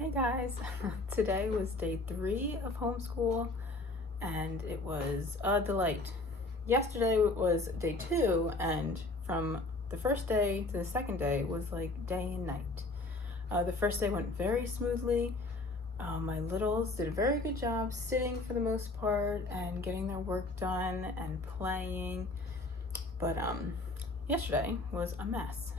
Hey guys, today was day 3 of homeschool and it was a delight. Yesterday was day 2, and from the first day to the second day was like day and night. The first day went very smoothly. My littles did a very good job sitting for the most part and getting their work done and playing, but yesterday was a mess.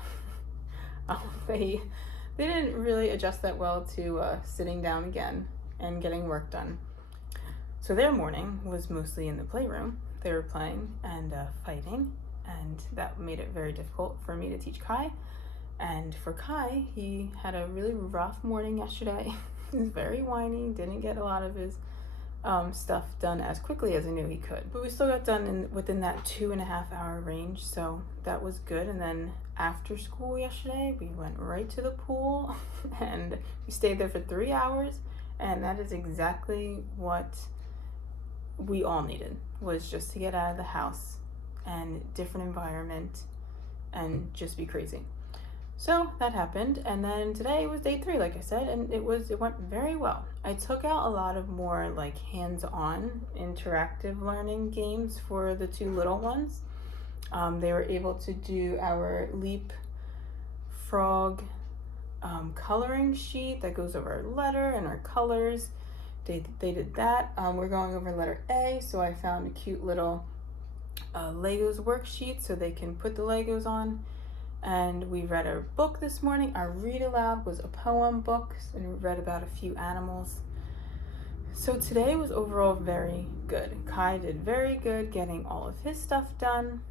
They didn't really adjust that well to sitting down again and getting work done. So their morning was mostly in the playroom. They were playing and fighting, and that made it very difficult for me to teach Kai. And for Kai, he had a really rough morning yesterday. He was very whiny, didn't get a lot of his stuff done as quickly as I knew he could. But we still got done within that 2.5-hour range, so that was good. And then after school yesterday, we went right to the pool and we stayed there for 3 hours. And that is exactly what we all needed, was just to get out of the house and different environment and just be crazy. So that happened, and then today was day 3, like I said, and it went very well. I took out a lot of more like hands-on interactive learning games for the 2 little ones. They were able to do our leap frog coloring sheet that goes over our letter and our colors. They did that. We're going over letter A, so I found a cute little Legos worksheet so they can put the Legos on. And we read our book this morning. Our read aloud was a poem book, and we read about a few animals. So today was overall very good. Kai did very good getting all of his stuff done.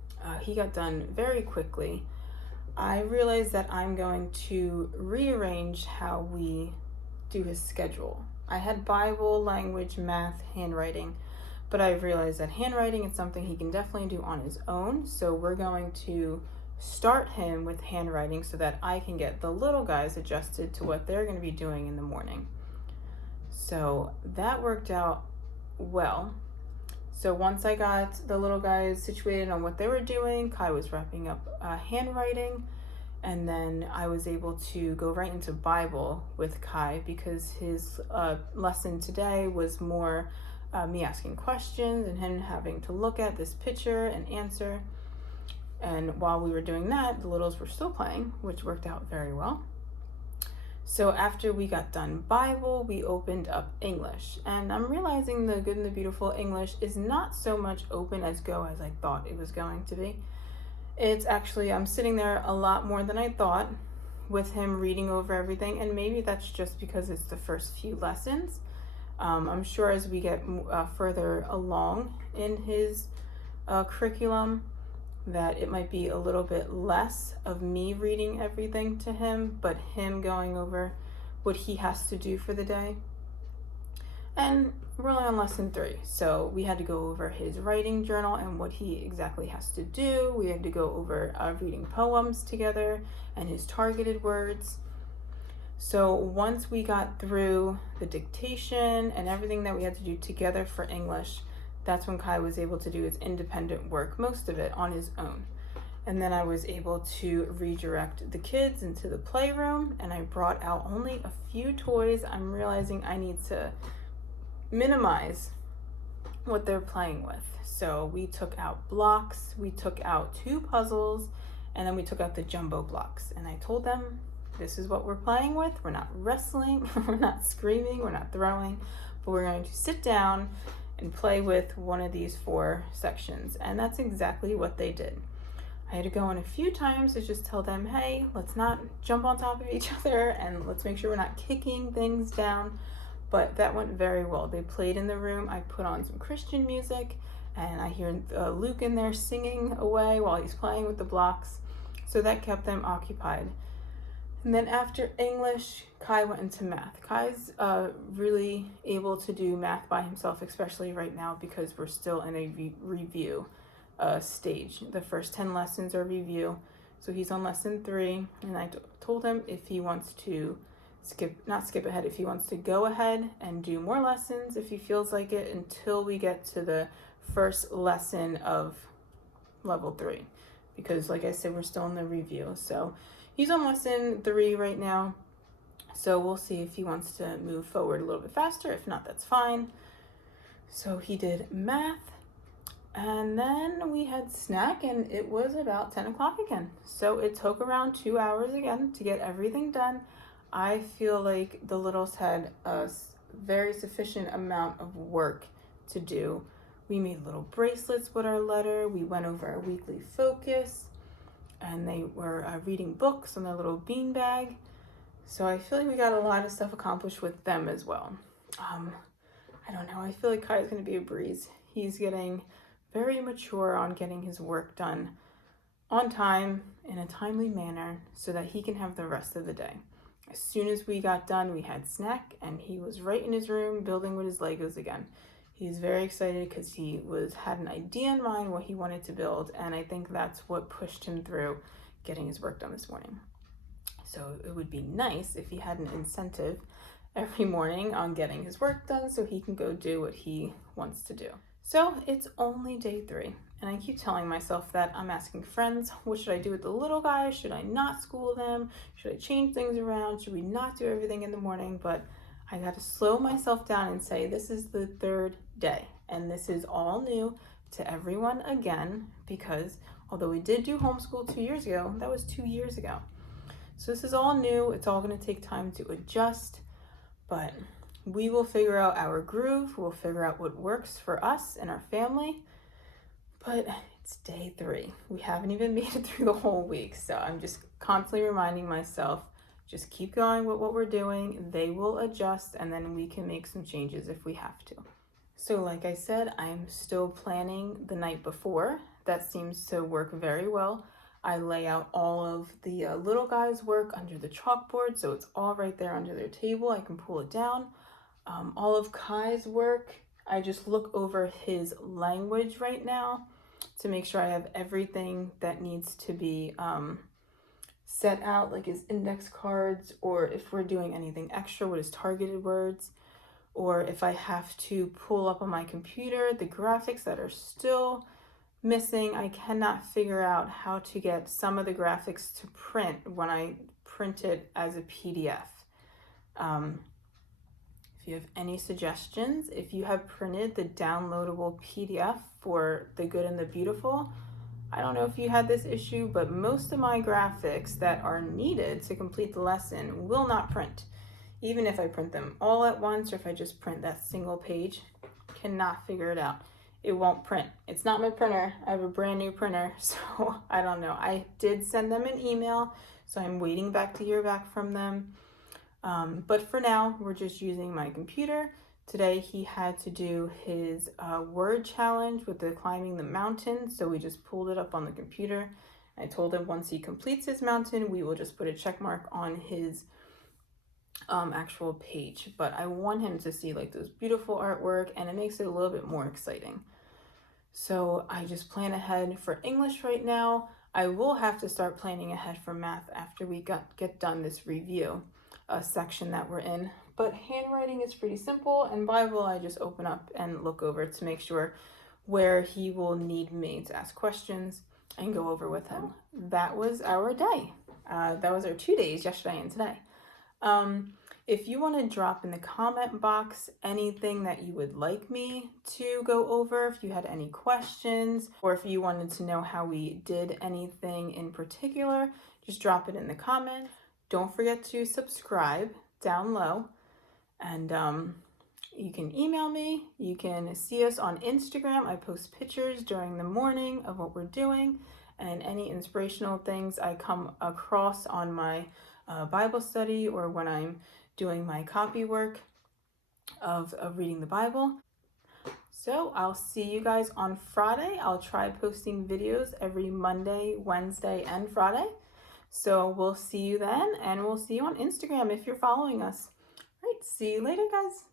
He got done very quickly. I realized that I'm going to rearrange how we do his schedule. I had Bible, language, math, handwriting, but I realized that handwriting is something he can definitely do on his own. So we're going to start him with handwriting so that I can get the little guys adjusted to what they're going to be doing in the morning. So that worked out well. So once I got the little guys situated on what they were doing, Kai was wrapping up handwriting, and then I was able to go right into Bible with Kai because his lesson today was more me asking questions and him having to look at this picture and answer. And while we were doing that, the littles were still playing, which worked out very well. So after we got done Bible, we opened up English. And I'm realizing the Good and the Beautiful English is not so much open as go as I thought it was going to be. It's actually, I'm sitting there a lot more than I thought with him reading over everything. And maybe that's just because it's the first few lessons. I'm sure as we get further along in his curriculum, that it might be a little bit less of me reading everything to him, but him going over what he has to do for the day. And we're only on lesson 3, so we had to go over his writing journal and what he exactly has to do. We had to go over reading poems together and his targeted words. So once we got through the dictation and everything that we had to do together for English, that's when Kai was able to do his independent work, most of it on his own. And then I was able to redirect the kids into the playroom, and I brought out only a few toys. I'm realizing I need to minimize what they're playing with. So we took out blocks, we took out 2 puzzles, and then we took out the jumbo blocks. And I told them, this is what we're playing with. We're not wrestling, we're not screaming, we're not throwing, but we're going to sit down and play with one of these 4 sections. And that's exactly what they did. I had to go in a few times to just tell them, hey, let's not jump on top of each other and let's make sure we're not kicking things down. But that went very well. They played in the room. I put on some Christian music, and I hear Luke in there singing away while he's playing with the blocks. So that kept them occupied. And then after English, Kai went into math. Kai's really able to do math by himself, especially right now because we're still in a review stage. The first 10 lessons are review. So he's on lesson 3, and I told him if he wants to if he wants to go ahead and do more lessons if he feels like it until we get to the first lesson of level 3. Because like I said, we're still in the review. So he's on lesson 3 right now, So we'll see if he wants to move forward a little bit faster. If not, that's fine. So he did math, and then we had snack, and it was about 10 o'clock again. So it took around 2 hours again to get everything done. I feel like the littles had a very sufficient amount of work to do. We made little bracelets with our letter. We went over our weekly focus, and they were reading books on their little beanbag. So I feel like we got a lot of stuff accomplished with them as well. I don't know. I feel like Kai's going to be a breeze. He's getting very mature on getting his work done on time in a timely manner so that he can have the rest of the day. As soon as we got done, we had snack, and he was right in his room building with his Legos again. He's very excited because he had an idea in mind what he wanted to build, and I think that's what pushed him through getting his work done this morning. So it would be nice if he had an incentive every morning on getting his work done so he can go do what he wants to do. So it's only day 3, and I keep telling myself that I'm asking friends, what should I do with the little guys? Should I not school them? Should I change things around? Should we not do everything in the morning? But I got to slow myself down and say this is the 3rd day, and this is all new to everyone again, because although we did do homeschool 2 years ago, that was 2 years ago. So this is all new. It's all going to take time to adjust, but we will figure out our groove. We'll figure out what works for us and our family. But it's day 3. We haven't even made it through the whole week. So I'm just constantly reminding myself, just keep going with what we're doing. They will adjust, and then we can make some changes if we have to. So like I said, I'm still planning the night before. That seems to work very well. I lay out all of the little guys' work under the chalkboard, so it's all right there under their table. I can pull it down. All of Kai's work, I just look over his language right now to make sure I have everything that needs to be set out, like his index cards, or if we're doing anything extra with his targeted words, or if I have to pull up on my computer the graphics that are still missing. I cannot figure out how to get some of the graphics to print when I print it as a PDF. If you have any suggestions, if you have printed the downloadable PDF for The Good and the Beautiful, I don't know if you had this issue, but most of my graphics that are needed to complete the lesson will not print. Even if I print them all at once, or if I just print that single page, cannot figure it out. It won't print. It's not my printer. I have a brand new printer, so I don't know. I did send them an email, so I'm waiting back to hear back from them. But for now, we're just using my computer. Today he had to do his word challenge with the climbing the mountain, so we just pulled it up on the computer. I told him once he completes his mountain, we will just put a check mark on his actual page. But I want him to see like those beautiful artwork, and it makes it a little bit more exciting. So I just plan ahead for English right now. I will have to start planning ahead for math after we get done this review section that we're in. But handwriting is pretty simple, and Bible I just open up and look over to make sure where he will need me to ask questions and go over with him. That was our day. That was our 2 days, yesterday and today. If you want to drop in the comment box anything that you would like me to go over, if you had any questions, or if you wanted to know how we did anything in particular, just drop it in the comments. Don't forget to subscribe down low, and you can email me. You can see us on Instagram. I post pictures during the morning of what we're doing, and any inspirational things I come across on my Bible study, or when I'm doing my copy work of reading the Bible. So I'll see you guys on Friday. I'll try posting videos every Monday, Wednesday, and Friday. So we'll see you then, and we'll see you on Instagram if you're following us. All right, see you later, guys.